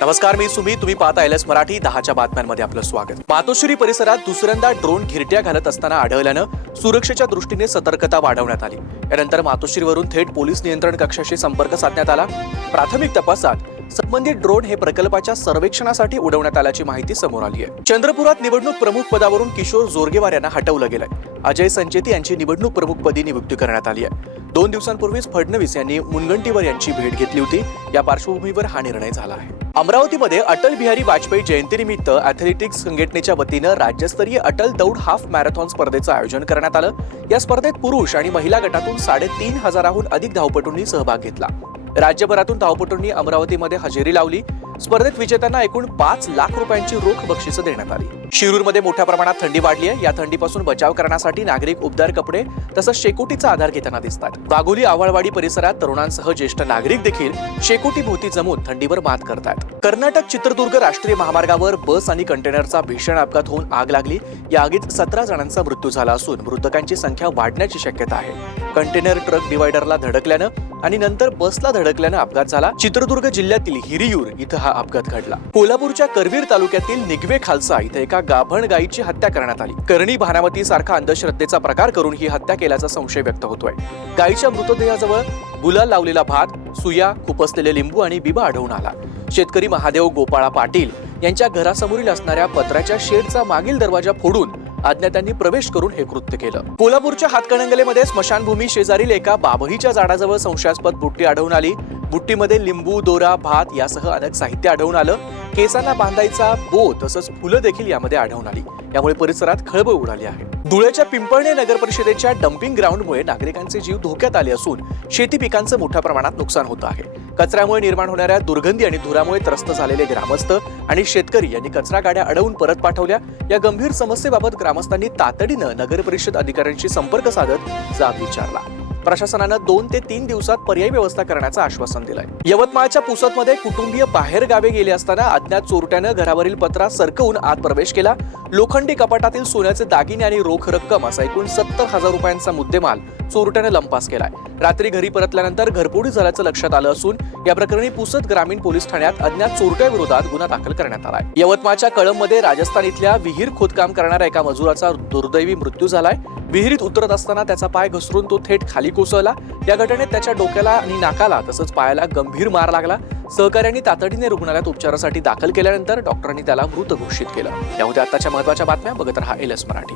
नमस्कार, मी सुमी. तुम्ही पाहता एलएस मराठी 10च्या बातम्यांमध्ये आपलं स्वागत. मातोश्री परिसरात दुसऱ्यांदा ड्रोन घिरट्या घालत असताना आढळल्यानं सुरक्षेच्या दृष्टीने सतर्कता वाढवण्यात आली. यानंतर मातोश्रीवरून थेट पोलीस नियंत्रण कक्षाशी संपर्क साधण्यात आला. प्राथमिक तपासात संबंधित ड्रोन हे प्रकल्पाच्या सर्वेक्षणासाठी उडवण्यात आल्याची माहिती समोर आली आहे. चंद्रपुरात निवडणूक प्रमुख पदावरून किशोर जोरगेवार यांना हटवलं गेलंय. अजय संचेती यांची निवडणूक प्रमुख पदी नियुक्ती करण्यात आली आहे. 2 दिवसांपूर्वीच फडणवीस यांनी मुनगंटीवार यांची भेट घेतली होती. या पार्श्वभूमीवर हा निर्णय झाला आहे. अमरावतीमध्ये अटल बिहारी वाजपेयी जयंतीनिमित्त ॲथलेटिक्स संघटनेच्या वतीनं राज्यस्तरीय अटल दौड हाफ मॅरेथॉन स्पर्धेचं आयोजन करण्यात आलं. या स्पर्धेत पुरुष आणि महिला गटातून 3,500हून अधिक धावपटूंनी सहभाग घेतला. राज्यभरातून धावपटूंनी अमरावतीमध्ये हजेरी लावली. स्पर्धेत विजेत्यांना एकूण 5 लाख रुपयांची रोख बक्षिसं देण्यात आली. शिरूरमध्ये मोठ्या प्रमाणात थंडी वाढली आहे. या थंडीपासून बचाव करण्यासाठी नागरिक उबदार कपडे तसंच शेकोटीचा आधार घेताना दिसतात. वाघोली आव्हाळवाडी परिसरात तरुणांसह ज्येष्ठ नागरिक देखील शेकोटी भोवती जमून थंडीवर मात करतात. कर्नाटक चित्रदुर्ग राष्ट्रीय महामार्गावर बस आणि कंटेनरचा भीषण अपघात होऊन आग लागली. या आगीत 17 जणांचा मृत्यू झाला असून मृतकांची संख्या वाढण्याची शक्यता आहे. कंटेनर ट्रक डिवायडरला धडकल्यानं आणि नंतर बसला धडकल्यानं अपघात झाला. चित्रदुर्ग जिल्ह्यातील हिरियूर इथं हा अपघात घडला. कोल्हापूरच्या करवीर तालुक्यातील निगवे खालसा इथे एका गाभण गायीची हत्या करण्यात आली. करणी भानावती सारखा अंधश्रद्धेचा प्रकार करून ही हत्या केल्याचा संशय व्यक्त होतोय. गायीच्या मृतदेहाजवळ गुलाल लावलेला भात, सुया, खुपसलेले लिंबू आणि बिबा आढळून आला. शेतकरी महादेव गोपाळा पाटील यांच्या घरासमोरील असणाऱ्या पत्र्याच्या शेडचा मागील दरवाजा फोडून अज्ञातांनी प्रवेश करून हे कृत्य केलं. कोल्हापूरच्या हातकणंगलेमध्ये स्मशानभूमी शेजारील एका बाभळीच्या झाडाजवळ संशयास्पद बुट्टी आढळून आली. बुट्टीमध्ये लिंबू, दोरा, भात यासह अनेक साहित्य आढळून आलं. केसांना बांधायचा बो तसंच फुलं देखील यामध्ये आढळून आली. यामुळे परिसरात खळबळ उडाली आहे. धुळ्याच्या पिंपळणे नगर परिषदेच्या डम्पिंग ग्राउंडमुळे नागरिकांचे जीव धोक्यात आले असून शेती पिकांचं मोठ्या प्रमाणात नुकसान होत आहे. कचऱ्यामुळे निर्माण होणाऱ्या दुर्गंधी आणि धुरामुळे त्रस्त झालेले ग्रामस्थ आणि शेतकरी यांनी कचरा गाड्या अडवून परत पाठवल्या. या गंभीर समस्येबाबत ग्रामस्थांनी तातडीनं नगर परिषद अधिकाऱ्यांशी संपर्क साधत जाब विचारला. प्रशासनानं 2 ते 3 दिवसात पर्यायी व्यवस्था करण्याचं आश्वासन दिलंय. यवतमाळच्या पुसदमध्ये कुटुंबीय बाहेर गावे गेले असताना अज्ञात चोरट्यानं घरावरील पत्रा सरकवून आत प्रवेश केला. लोखंडी कपाटातील सोन्याचे दागिने आणि रोख रक्कम असा एकूण 70,000 रुपयांचा मुद्देमाल चोरट्यानं लंपास केलाय. रात्री घरी परतल्यानंतर घरफोडी झाल्याचं लक्षात आलं असून या प्रकरणी पुसद ग्रामीण पोलीस ठाण्यात अज्ञात चोरट्याविरोधात गुन्हा दाखल करण्यात आलाय. यवतमाळच्या कळंबमध्ये राजस्थान इथल्या विहीर खोदकाम करणाऱ्या एका मजुराचा दुर्दैवी मृत्यू झालाय. विहिरीत उतरत असताना त्याचा पाय घसरून तो थेट खाली कोसळला. या घटनेत त्याच्या डोक्याला आणि नाकाला तसंच पायाला गंभीर मार लागला. सहकाऱ्यांनी तातडीने रुग्णालयात उपचारासाठी दाखल केल्यानंतर डॉक्टरांनी त्याला मृत घोषित केलं. यामध्ये आताच्या महत्त्वाच्या बातम्या बघत रहा एलएस मराठी.